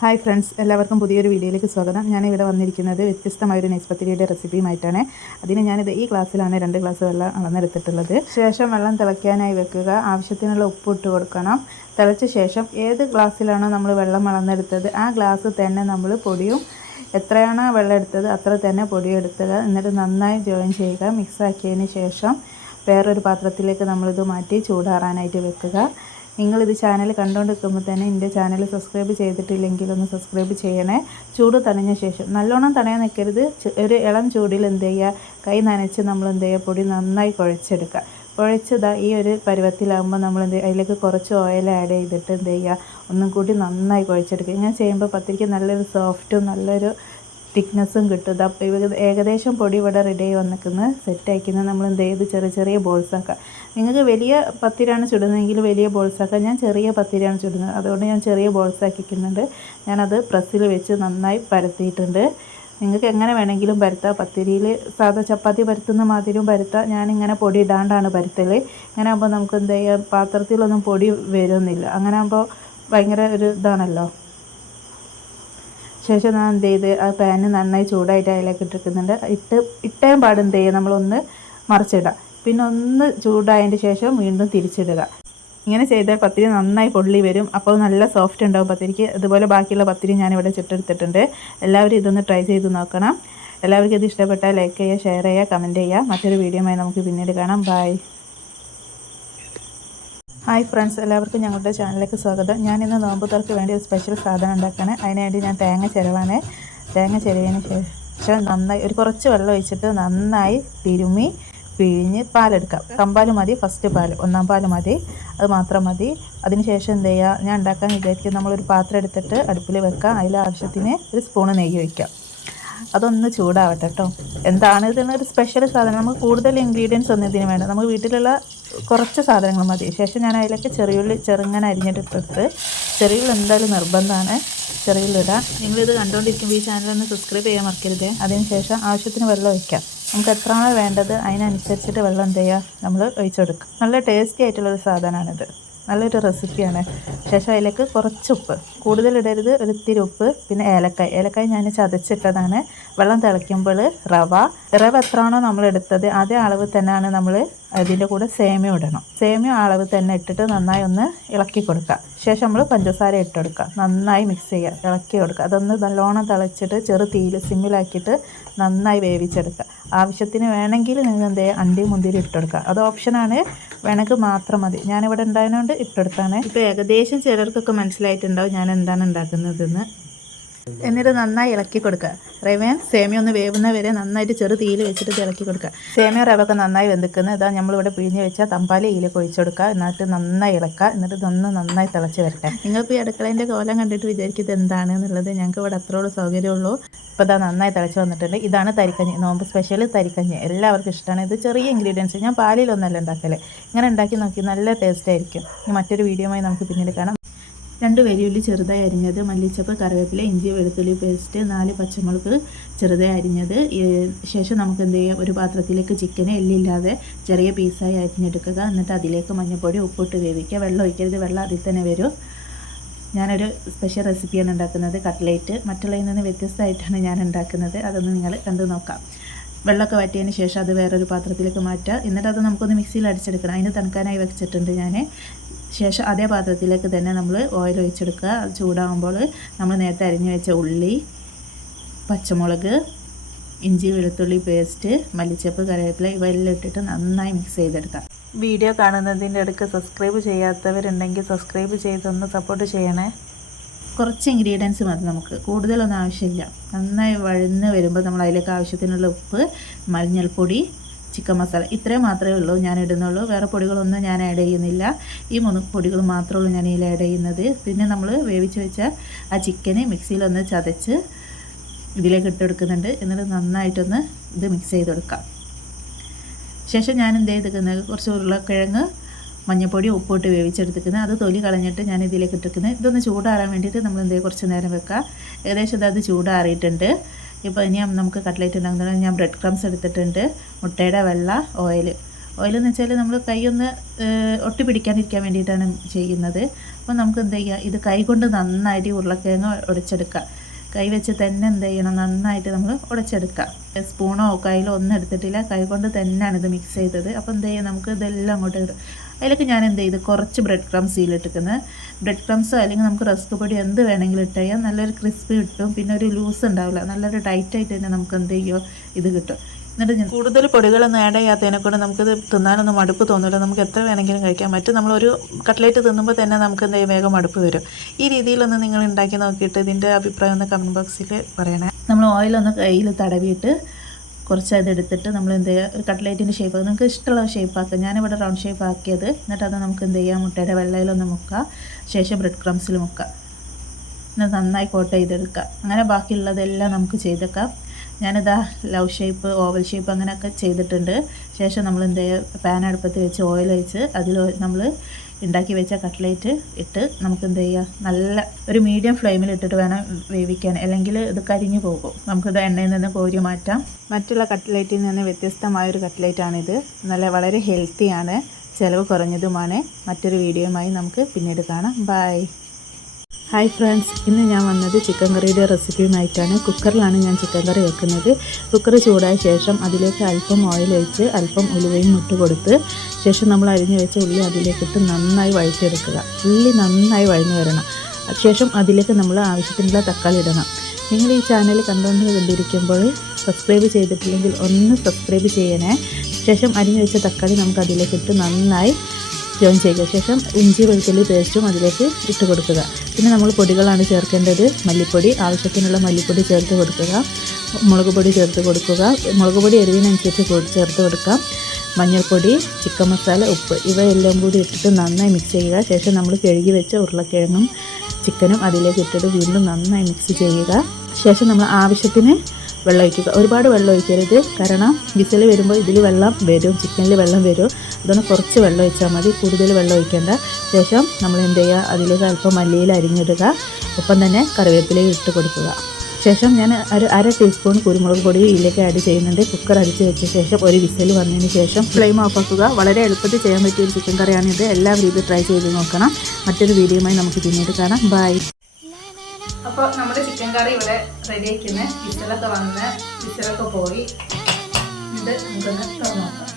Hi friends, എല്ലാവർക്കും പുതിയൊരു വീഡിയോയിലേക്ക് സ്വാഗതം. ഞാനിവിടെ വന്നിരിക്കുന്നത് വ്യത്യസ്തമായൊരു നൈസ് പത്തിരിയുടെ റെസിപ്പിയുമായിട്ടാണ്. അതിന് ഞാനിത് ഈ ഗ്ലാസ്സിലാണ് 2 ഗ്ലാസ് വെള്ളം അളന്നെടുത്തിട്ടുള്ളത്. ശേഷം വെള്ളം തിളയ്ക്കാനായി വെക്കുക. ആവശ്യത്തിനുള്ള ഉപ്പ് ഇട്ട് കൊടുക്കണം. തിളച്ച ശേഷം ഏത് ഗ്ലാസ്സിലാണോ നമ്മൾ വെള്ളം അളന്നെടുത്തത് ആ ഗ്ലാസ് തന്നെ നമ്മൾ പൊടിയും എത്രയാണോ വെള്ളം എടുത്തത് അത്ര തന്നെ പൊടിയും എടുക്കുക. എന്നിട്ട് നന്നായി ജോയിൻ ചെയ്യുക. മിക്സാക്കിയതിന് ശേഷം വേറൊരു പാത്രത്തിലേക്ക് നമ്മളിത് മാറ്റി ചൂടാറാനായിട്ട് വെക്കുക. നിങ്ങളിത് ചാനൽ കണ്ടുകൊണ്ടിരിക്കുമ്പോൾ തന്നെ എൻ്റെ ചാനൽ സബ്സ്ക്രൈബ് ചെയ്തിട്ടില്ലെങ്കിൽ ഒന്ന് സബ്സ്ക്രൈബ് ചെയ്യണേ. ചൂട് തണിഞ്ഞ ശേഷം നല്ലോണം തണയാൻ നിൽക്കരുത്. ഒരു ഇളം ചൂടിൽ എന്ത് ചെയ്യുക, കൈ നനച്ച് നമ്മൾ എന്ത് ചെയ്യുക, പൊടി നന്നായി കുഴച്ചെടുക്കുക. കുഴച്ചതാ ഈ ഒരു പരുവത്തിലാകുമ്പോൾ നമ്മൾ എന്ത് അതിലേക്ക് കുറച്ച് ഓയിൽ ആഡ് ചെയ്തിട്ട് എന്ത് ചെയ്യുക, ഒന്നും കൂടി നന്നായി കുഴച്ചെടുക്കുക. ഇങ്ങനെ ചെയ്യുമ്പോൾ പത്തിരിക്ക് നല്ലൊരു സോഫ്റ്റും നല്ലൊരു തിക്നെസ്സും കിട്ടും. ഏകദേശം പൊടി ഇവിടെ റെഡി ആയി വന്നിരിക്കുന്നത് സെറ്റ് ആക്കുന്നത് നമ്മൾ എന്ത് ചെയ്ത് ചെറിയ ചെറിയ ബോൾസ് ആക്കുക. നിങ്ങൾക്ക് വലിയ പത്തിരിയാണ് ചുടുന്നതെങ്കിൽ വലിയ ബോൾസ് ആക്കുക. ഞാൻ ചെറിയ പത്തിരിയാണ് ചുടുന്നത്, അതുകൊണ്ട് ഞാൻ ചെറിയ ബോൾസ് ആക്കിക്കുന്നുണ്ട്. ഞാനത് പ്രസ്സിൽ വെച്ച് നന്നായി പരത്തിയിട്ടുണ്ട്. നിങ്ങൾക്ക് എങ്ങനെ വേണമെങ്കിലും പരത്താം. പത്തിരിയിൽ സാധാ ചപ്പാത്തി പരത്തുന്ന മാതിരിയും പരത്താം. ഞാനിങ്ങനെ പൊടി ഇടാണ്ടാണ് പരത്തൽ. ഇങ്ങനെ ആകുമ്പോൾ നമുക്ക് എന്ത് ചെയ്യുക, പാത്രത്തിലൊന്നും പൊടി വരുന്നില്ല. അങ്ങനെ ആകുമ്പോൾ ഭയങ്കര ഒരു ഇതാണല്ലോ. ശേഷം ഞാൻ എന്ത് ചെയ്ത് ആ പാന് നന്നായി ചൂടായിട്ട് അതിലേക്ക് ഇട്ടിരിക്കുന്നുണ്ട്. ഇട്ടേം പാട് എന്ത് ചെയ്യുക, നമ്മളൊന്ന് മറിച്ചിടുക. പിന്നെ ഒന്ന് ചൂടായതിൻ്റെ ശേഷം വീണ്ടും തിരിച്ചിടുക. ഇങ്ങനെ ചെയ്താൽ പത്തിരി നന്നായി പൊള്ളി വരും. അപ്പോൾ നല്ല സോഫ്റ്റ് ഉണ്ടാവും പത്തിരിക്ക്. അതുപോലെ ബാക്കിയുള്ള പത്തിരി ഞാനിവിടെ ചുട്ടെടുത്തിട്ടുണ്ട്. എല്ലാവരും ഇതൊന്ന് ട്രൈ ചെയ്ത് നോക്കണം. എല്ലാവർക്കും ഇത് ഇഷ്ടപ്പെട്ടാൽ ലൈക്ക് ചെയ്യുക, ഷെയർ ചെയ്യുക, കമൻറ്റ് ചെയ്യുക. മറ്റൊരു വീഡിയോയുമായി നമുക്ക് പിന്നീട് കാണാം. ബൈ. ഹായ് ഫ്രണ്ട്സ്, എല്ലാവർക്കും ഞങ്ങളുടെ ചാനലിലേക്ക് സ്വാഗതം. ഞാനിന്ന് നോമ്പ് തുറക്ക് വേണ്ടി ഒരു സ്പെഷ്യൽ സാധനം ഉണ്ടാക്കുകയാണ്. അതിനുവേണ്ടി ഞാൻ തേങ്ങ ചിരവാണ്. തേങ്ങ ചിരവിയതിന് ശേഷം നന്നായി കുറച്ച് വെള്ളം ഒഴിച്ചിട്ട് നന്നായി തിരുമ്മി പിഴിഞ്ഞ് പാലെടുക്കാം. കമ്പാൽ മതി, ഫസ്റ്റ് പാൽ, 1-ാം പാൽ മതി, അത് മാത്രം മതി. അതിന് ശേഷം എന്ത് ചെയ്യുക, ഞാൻ ഉണ്ടാക്കാൻ വിചാരിക്കും, നമ്മളൊരു പാത്രം എടുത്തിട്ട് അടുപ്പിൽ വെക്കാം. അതിൽ ആവശ്യത്തിന് ഒരു സ്പൂണ് നെയ്യ് ഒഴിക്കാം. അതൊന്ന് ചൂടാവട്ടെ കേട്ടോ. എന്താണ് ഇതിനൊരു സ്പെഷ്യൽ സാധനം. നമുക്ക് കൂടുതൽ ഇൻഗ്രീഡിയൻസ് ഒന്നും ഇതിന് വേണ്ട. നമുക്ക് വീട്ടിലുള്ള കുറച്ച് സാധനങ്ങൾ മതി. ശേഷം ഞാൻ അതിലേക്ക് ചെറിയുള്ളി ചെറുങ്ങനെ അരിഞ്ഞിട്ടിട്ട്, ചെറിയുള്ളി എന്തായാലും നിർബന്ധമാണ്, ചെറിയുള്ളിടാം. നിങ്ങളിത് കണ്ടുകൊണ്ടിരിക്കുമ്പോൾ ഈ ചാനലൊന്ന് സബ്സ്ക്രൈബ് ചെയ്യാൻ മറക്കരുത്. അതിന് ശേഷം ആവശ്യത്തിന് വെള്ളം ഒഴിക്കാം. നമുക്ക് എത്രയാണോ വേണ്ടത് അതിനനുസരിച്ചിട്ട് വെള്ളം എന്ത് ചെയ്യുക, നമ്മൾ ഒഴിച്ചെടുക്കും. നല്ല ടേസ്റ്റി ആയിട്ടുള്ളൊരു സാധനമാണിത്. നല്ലൊരു റെസിപ്പിയാണ്. ശേഷം അതിലേക്ക് കുറച്ച് ഉപ്പ്, കൂടുതലിടരുത്, ഒരു ഇത്തിരി ഉപ്പ്. പിന്നെ ഏലക്കായ് ഞാൻ ചതച്ചിട്ടതാണ്. വെള്ളം തിളയ്ക്കുമ്പോൾ റവ എത്രയാണോ നമ്മൾ എടുത്തത് അതേ അളവ് തന്നെയാണ് നമ്മൾ അതിൻ്റെ കൂടെ സേമിയ ഇടണം. സേമിയ അളവ് തന്നെ ഇട്ടിട്ട് നന്നായി ഒന്ന് ഇളക്കി കൊടുക്കുക. ശേഷം നമ്മൾ പഞ്ചസാര ഇട്ടെടുക്കുക. നന്നായി മിക്സ് ചെയ്യുക, ഇളക്കി കൊടുക്കുക. അതൊന്ന് നല്ലോണം തിളച്ചിട്ട് ചെറു തീയിൽ സിമ്മിലാക്കിയിട്ട് നന്നായി വേവിച്ചെടുക്കുക. ആവശ്യത്തിന് വേണമെങ്കിൽ നിങ്ങൾ എന്ത് ചെയ്യുക, അണ്ടി മുന്തിരി ഇട്ടെടുക്കുക. അത് ഓപ്ഷനാണ്, വേണമെങ്കിൽ മാത്രം മതി. ഞാനിവിടെ ഉണ്ടായതുകൊണ്ട് ഇട്ടെടുത്താണ്. ഇപ്പോൾ ഏകദേശം ചിലർക്കൊക്കെ മനസ്സിലായിട്ടുണ്ടാവും ഞാൻ എന്താണ് ഉണ്ടാക്കുന്നതെന്ന്. എന്നിട്ട് നന്നായി ഇളക്കി കൊടുക്കുക. റവയും സേമിയ ഒന്ന് വേവുന്ന വരെ നന്നായിട്ട് ചെറു തീയിൽ വെച്ചിട്ട് ഇളക്കി കൊടുക്കുക. സേമിയ റവൊക്കെ നന്നായി വെന്തിക്കുന്നത് ഇതാ നമ്മളിവിടെ പിഴിഞ്ഞ് വെച്ചാൽ തമ്പാൽ ഇതിലേക്ക് ഒഴിച്ചു കൊടുക്കുക. എന്നിട്ട് നന്നായി ഇളക്കുക. എന്നിട്ട് നന്നായി തിളച്ച് വരട്ടെ. നിങ്ങൾക്ക് ഈ അടുക്കളേൻ്റെ കോലം കണ്ടിട്ട് വിചാരിക്കുന്നത് എന്താണെന്നുള്ളത്. ഞങ്ങൾക്ക് ഇവിടെ അത്രയോളം സൗകര്യമുള്ളൂ. ഇപ്പോൾ ഇതാ നന്നായി തിളച്ച് വന്നിട്ടുണ്ട്. ഇതാണ് തരിക്കഞ്ഞി, നോമ്പ് സ്പെഷ്യൽ തരിക്കഞ്ഞി. എല്ലാവർക്കും ഇഷ്ടമാണ്. ഇത് ചെറിയ ഇൻഗ്രീഡിയൻസ്, ഞാൻ പാലിലൊന്നല്ല ഉണ്ടാക്കൽ. ഇങ്ങനെ ഉണ്ടാക്കി നോക്കി, നല്ല ടേസ്റ്റ് ആയിരിക്കും. മറ്റൊരു വീഡിയോയുമായി നമുക്ക് പിന്നീട് കാണാം. 2 വലിയുള്ളി ചെറുതായി അരിഞ്ഞത്, മല്ലിച്ചപ്പ്, കറിവേപ്പില, ഇഞ്ചി വെളുത്തുള്ളി പേസ്റ്റ്, 4 പച്ചമുളക് ചെറുതായി അരിഞ്ഞത്. ശേഷം നമുക്ക് എന്ത് ചെയ്യാം, ഒരു പാത്രത്തിലേക്ക് ചിക്കന് എല്ലില്ലാതെ ചെറിയ പീസായി അരിഞ്ഞെടുക്കുക. എന്നിട്ട് അതിലേക്ക് മഞ്ഞൾപ്പൊടി ഉപ്പിട്ട് വേവിക്കുക. വെള്ളം ഒഴിക്കരുത്, വെള്ളം അതിൽ തന്നെ വരും. ഞാനൊരു സ്പെഷ്യൽ റെസിപ്പിയാണ് ഉണ്ടാക്കുന്നത്, കട്ട്ലേറ്റ്. മറ്റുള്ളതിൽ നിന്ന് വ്യത്യസ്തമായിട്ടാണ് ഞാൻ ഉണ്ടാക്കുന്നത്. അതൊന്ന് നിങ്ങൾ കണ്ടു നോക്കാം. വെള്ളമൊക്കെ വറ്റിയതിന് ശേഷം അത് വേറൊരു പാത്രത്തിലേക്ക് മാറ്റുക. എന്നിട്ട് അത് നമുക്കൊന്ന് മിക്സിയിൽ അടിച്ചെടുക്കണം. അതിന് തണുക്കാനായി വെച്ചിട്ടുണ്ട് ഞാൻ. ശേഷം അതേ പാത്രത്തിലേക്ക് തന്നെ നമ്മൾ ഓയിൽ ഒഴിച്ചെടുക്കുക. അത് ചൂടാകുമ്പോൾ നമ്മൾ നേരത്തെ അരിഞ്ഞു വെച്ച ഉള്ളി, പച്ചമുളക്, ഇഞ്ചി വെളുത്തുള്ളി പേസ്റ്റ്, മല്ലിച്ചപ്പ്, കറിവേപ്പില ഇവയെല്ലാം ഇട്ടിട്ട് നന്നായി മിക്സ് ചെയ്തെടുക്കാം. വീഡിയോ കാണുന്നതിൻ്റെ ഇടയ്ക്ക് സബ്സ്ക്രൈബ് ചെയ്യാത്തവരുണ്ടെങ്കിൽ സബ്സ്ക്രൈബ് ചെയ്തൊന്ന് സപ്പോർട്ട് ചെയ്യണേ. കുറച്ച് ഇൻഗ്രീഡിയൻസ് മതി, നമുക്ക് കൂടുതലൊന്നും ആവശ്യമില്ല. നന്നായി വഴന്ന് വരുമ്പോൾ നമ്മൾ അതിലേക്ക് ആവശ്യത്തിനുള്ള ഉപ്പ്, മഞ്ഞൾപ്പൊടി, ചിക്കൻ മസാല, ഇത്രയും മാത്രമേ ഉള്ളൂ ഞാൻ ഇടുന്നുള്ളൂ. വേറെ പൊടികളൊന്നും ഞാൻ ആഡ് ചെയ്യുന്നില്ല. ഈ 3 പൊടികൾ മാത്രമേ ഉള്ളൂ ഞാൻ ഇതിൽ ആഡ് ചെയ്യുന്നത്. പിന്നെ നമ്മൾ വേവിച്ച് വെച്ച ആ ചിക്കന് മിക്സിയിലൊന്ന് ചതച്ച് ഇതിലേക്ക് ഇട്ടെടുക്കുന്നുണ്ട്. എന്നിട്ട് നന്നായിട്ടൊന്ന് ഇത് മിക്സ് ചെയ്ത് കൊടുക്കാം. ശേഷം ഞാൻ എന്ത് ചെയ്തിരിക്കുന്നത്, കുറച്ച് ഉരുളക്കിഴങ്ങ് മഞ്ഞൾപ്പൊടി ഉപ്പിട്ട് വേവിച്ചെടുത്തിരിക്കുന്നത്, അത് തൊലി കളഞ്ഞിട്ട് ഞാൻ ഇതിലേക്ക് ഇട്ടിരിക്കുന്നത്. ഇതൊന്ന് ചൂടാറാൻ വേണ്ടിയിട്ട് നമ്മൾ എന്ത് ചെയ്യുക, കുറച്ച് നേരം വെക്കുക. ഏകദേശം അത് ചൂടാറിയിട്ടുണ്ട്. ഇപ്പോൾ ഇനി നമുക്ക് കട്ട്ലേറ്റ് ഉണ്ടാകുന്നത് ഞാൻ ബ്രെഡ് ക്രംസ് എടുത്തിട്ടുണ്ട്, മുട്ടയുടെ വെള്ള, ഓയിലെന്ന് വെച്ചാൽ നമ്മൾ കൈ ഒന്ന് ഒട്ടി പിടിക്കാതിരിക്കാൻ വേണ്ടിയിട്ടാണ് ചെയ്യുന്നത്. അപ്പോൾ നമുക്ക് എന്ത് ചെയ്യുക, ഇത് കൈ കൊണ്ട് നന്നായിട്ട് ഉരുളക്കിഴങ്ങ് ഉടച്ചെടുക്കുക. കൈ വെച്ച് തന്നെ എന്ത് ചെയ്യണം, നന്നായിട്ട് നമ്മൾ ഉടച്ചെടുക്കുക. സ്പൂണോ കയ്യിലോ ഒന്നും എടുത്തിട്ടില്ല, കൈ കൊണ്ട് തന്നെയാണ് ഇത് മിക്സ് ചെയ്തത്. അപ്പോൾ എന്ത് ചെയ്യുക, നമുക്ക് ഇതെല്ലാം അങ്ങോട്ട് ഇടും. അതിലേക്ക് ഞാൻ എന്ത് ചെയ്ത് കുറച്ച് ബ്രെഡ് ക്രംസ് ഇതിലിട്ടിരിക്കുന്നത്. ബ്രെഡ് ക്രംസോ അല്ലെങ്കിൽ നമുക്ക് റസ്ക് പൊടി എന്ത് വേണമെങ്കിലും ഇട്ട് കഴിഞ്ഞാൽ നല്ലൊരു ക്രിസ്പി കിട്ടും. പിന്നെ ഒരു ലൂസ് ഉണ്ടാവില്ല, നല്ലൊരു ടൈറ്റായിട്ട് തന്നെ നമുക്ക് എന്ത് ചെയ്യുമോ ഇത് കിട്ടും. എന്നിട്ട് കൂടുതൽ പൊടികളൊന്നും ആഡ് ചെയ്യാത്തതിനെ കൊണ്ട് നമുക്കിത് തിന്നാനൊന്നും മടുപ്പ് തോന്നില്ല. നമുക്ക് എത്ര വേണമെങ്കിലും കഴിക്കാം. മറ്റ് നമ്മളൊരു കട്ട്ലേറ്റ് തിന്നുമ്പോൾ തന്നെ നമുക്ക് എന്ത് ചെയ്യും, വേഗം മടുപ്പ് വരും. ഈ രീതിയിലൊന്ന് നിങ്ങൾ ഉണ്ടാക്കി നോക്കിയിട്ട് ഇതിൻ്റെ അഭിപ്രായം ഒന്ന് കമൻറ്റ് ബോക്സിൽ പറയണേ. നമ്മൾ ഓയിലൊന്ന് കയ്യിൽ തടവിയിട്ട് കുറച്ച് അതെടുത്തിട്ട് നമ്മൾ എന്ത് ചെയ്യുക, ഒരു കട്ട്ലേറ്റിൻ്റെ ഷേപ്പ് നിങ്ങൾക്ക് ഇഷ്ടമുള്ള ഷേപ്പ് ആക്കുക. ഞാനിവിടെ റൗണ്ട് ഷേപ്പ് ആക്കിയത്. എന്നിട്ട് അത് നമുക്ക് എന്ത് ചെയ്യാം, മുട്ടയുടെ വെള്ളയിലൊന്ന് മുക്കുക, ശേഷം ബ്രെഡ് ക്രംസിൽ മുക്കുക, എന്നിട്ട് നന്നായി കോട്ട് ചെയ്തെടുക്കുക. അങ്ങനെ ബാക്കിയുള്ളതെല്ലാം നമുക്ക് ചെയ്തേക്കാം. ഞാനിതാ ലവ് ഷേപ്പ്, ഓവൽ ഷേപ്പ് അങ്ങനെയൊക്കെ ചെയ്തിട്ടുണ്ട്. ശേഷം നമ്മൾ എന്ത് ചെയ്യുക, പാൻ അടുപ്പത്ത് വെച്ച് ഓയിൽ ഒഴിച്ച് അതിൽ നമ്മൾ ഉണ്ടാക്കി വെച്ച കട്ട്ലേറ്റ് ഇട്ട് നമുക്ക് എന്ത് ചെയ്യുക, നല്ല ഒരു മീഡിയം ഫ്ലെയിമിൽ ഇട്ടിട്ട് വേണം വേവിക്കാൻ, അല്ലെങ്കിൽ ഇത് കരിഞ്ഞു പോകും. നമുക്കിത് എണ്ണയിൽ നിന്ന് കോരി മാറ്റാം. മറ്റുള്ള കട്ട്ലേറ്റിൽ നിന്ന് വ്യത്യസ്തമായൊരു കട്ട്ലേറ്റാണിത്. വളരെ ഹെൽത്തിയാണ്, ചിലവ് കുറഞ്ഞതുമാണ്. മറ്റൊരു വീഡിയോയുമായി നമുക്ക് പിന്നീട് കാണാം. ബൈ. ഹായ് ഫ്രണ്ട്സ്, ഇന്ന് ഞാൻ വന്നത് ചിക്കൻ കറിയുടെ റെസിപ്പിയുമായിട്ടാണ്. കുക്കറിലാണ് ഞാൻ ചിക്കൻ കറി വെക്കുന്നത്. കുക്കർ ചൂടായ ശേഷം അതിലേക്ക് അല്പം ഓയിൽ ഒഴിച്ച് അല്പം ഉലുവയും ഇട്ട് കൊടുത്ത് ശേഷം നമ്മൾ അരിഞ്ഞു വെച്ച ഉള്ളി അതിലേക്കിട്ട് നന്നായി വഴറ്റിയെടുക്കുക. ഉള്ളി നന്നായി വഴഞ്ഞു വരണം. ശേഷം അതിലേക്ക് നമ്മൾ ആവശ്യത്തിനുള്ള തക്കാളി ഇടണം. നിങ്ങൾ ഈ ചാനൽ കണ്ടുകൊണ്ടിരിക്കുമ്പോൾ സബ്സ്ക്രൈബ് ചെയ്തിട്ടില്ലെങ്കിൽ ഒന്ന് സബ്സ്ക്രൈബ് ചെയ്യണേ. ശേഷം അരിഞ്ഞു വെച്ച തക്കാളി നമുക്ക് അതിലേക്കിട്ട് നന്നായി ജോയിൻ ചെയ്യുക. ശേഷം ഇഞ്ചി വെളുത്തുള്ളി പേസ്റ്റും അതിലേക്ക് ഇട്ട് കൊടുക്കുക. പിന്നെ നമ്മൾ പൊടികളാണ് ചേർക്കേണ്ടത്. മല്ലിപ്പൊടി, ആവശ്യത്തിനുള്ള മല്ലിപ്പൊടി ചേർത്ത് കൊടുക്കുക. മുളക് പൊടി ചേർത്ത് കൊടുക്കുക. മുളക് പൊടി എരിവിനനുസരിച്ച് ചേർത്ത് കൊടുക്കാം. മഞ്ഞൾപ്പൊടി, ചിക്കൻ മസാല, ഉപ്പ് ഇവയെല്ലാം കൂടി ഇട്ടിട്ട് നന്നായി മിക്സ് ചെയ്യുക. ശേഷം നമ്മൾ കഴുകി വെച്ച ഉരുളക്കിഴങ്ങും ചിക്കനും അതിലേക്ക് ഇട്ടിട്ട് വീണ്ടും നന്നായി മിക്സ് ചെയ്യുക. ശേഷം നമ്മൾ ആവശ്യത്തിന് വെള്ളം ഒഴിക്കുക. ഒരുപാട് വെള്ളം ഒഴിക്കരുത്, കാരണം വിസിൽ വരുമ്പോൾ ഇതിൽ വെള്ളം വരും, ചിക്കനിൽ വെള്ളം വരും. അതുകൊണ്ട് കുറച്ച് വെള്ളം ഒഴിച്ചാൽ മതി, കൂടുതൽ വെള്ളം ഒഴിക്കേണ്ട. ശേഷം നമ്മൾ എന്ത് ചെയ്യുക, അതിലേക്ക് അല്പം മല്ലിയില അരിഞ്ഞിടുക. ഒപ്പം തന്നെ കറിവേപ്പിലയും ഇട്ട് കൊടുക്കുക. ശേഷം ഞാൻ ഒരു 1/2 ടീസ്പൂൺ കുരുമുളക് പൊടി ഇതിലേക്ക് ആഡ് ചെയ്യുന്നുണ്ട്. കുക്കർ അടിച്ച് വെച്ച ശേഷം ഒരു വിസിൽ വന്നതിന് ശേഷം ഫ്ലെയിം ഓഫ് ആക്കുക. വളരെ എളുപ്പത്തിൽ ചെയ്യാൻ പറ്റിയ ഒരു ചിക്കൻ കറിയാണിത്. എല്ലാവരും ഇത് ട്രൈ ചെയ്ത് നോക്കണം. മറ്റൊരു വീഡിയോയുമായി നമുക്ക് പിന്നീട് കാണാം. ബൈ. അപ്പോൾ നമ്മുടെ ചിക്കൻ കറി ഇവിടെ റെഡി ആക്കുന്നത്. വിസിലൊക്കെ വന്ന് വിസിലൊക്കെ പോയി ഇത് നമുക്കൊന്ന് തുറന്നു നോക്കാം.